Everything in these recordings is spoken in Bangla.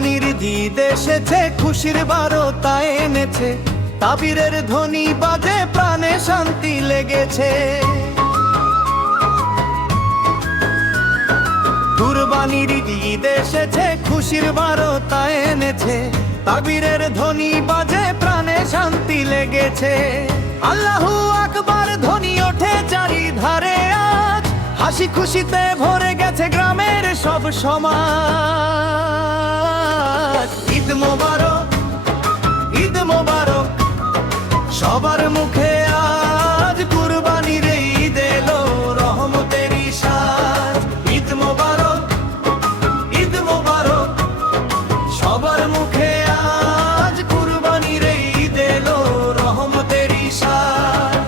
কুরবানির ঈদ এসেছে, খুশির বারতা এনেছে, তাবিরের ধ্বনি বাজে, প্রাণে শান্তি লেগেছে। কুরবানির ঈদ এসেছে, খুশির বারতা এনেছে, তাবিরের ধ্বনি বাজে, প্রাণে শান্তি লেগেছে। আল্লাহু আকবার ধ্বনি ওঠে চারিধারে, আজ হাসি খুশিতে ভরে গেছে গ্রামের সব সমাজ। ঈদ মোবারক, ঈদ মোবারক, সবার মুখে আজ কুরবানির ঈদ এলো, রহমতের সাজ। ঈদ মোবারক, ঈদ মোবারক, সবার মুখে আজ কুরবানির ঈদ এলো, রহমতের সাজ।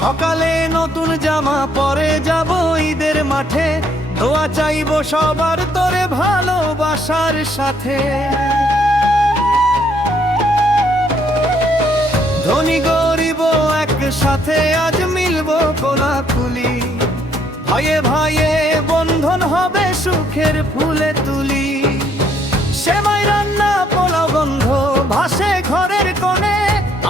সকালে নতুন জামা পরে যাব ঈদের মাঠে, দোয়া চাইবো সবার তোরে ভালোবাসার সাথে। ধনী গরিব একসাথে আজ মিলবো কোলাকুলি, ভাইয়ে ভাইয়ে বন্ধন হবে সুখের ফুলে তুলি। সেমাই রান্না পোলাও গন্ধ ভাসে ঘরের কোণে,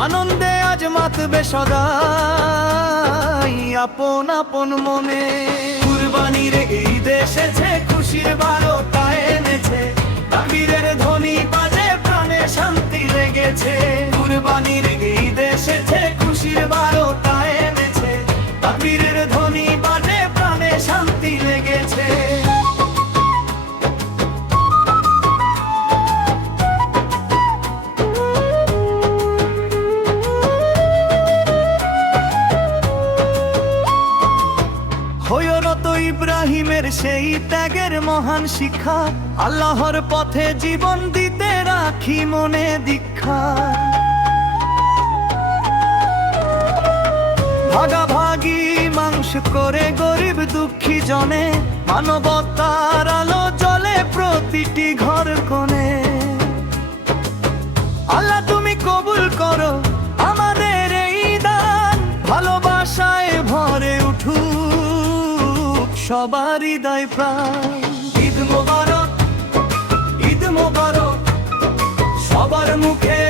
আনন্দে আজ মাতবে সদাই আপন আপন মনে। কুরবানির ঈদ এসেছে, খুশির বারতা এনেছে, তাকবীরের ধ্বনি বাজে, প্রাণে শান্তি লেগেছে। কুরবানির ঈদ এসেছে, খুশির বারতা এনেছে, তাকবীরের ধ্বনি বাজে, প্রাণে শান্তি লেগেছে। হযরত ইব্রাহিমের সেই ত্যাগের মহান শিক্ষা, আল্লাহর পথে জীবন দিতে রাখি মনে দীক্ষা। ভাগাভাগি মাংস করে গরিব দুঃখী জনে, মানবতার আলো জ্বলে প্রতিটি ঘর কোণে। আল্লাহ তুমি কবুল করো আমাদের এই দান, ভালোবাসায় ভরে উঠুক সবার হৃদয় প্রাণ। ঈদ মোবারক, ঈদ মোবারক, সবার মুখে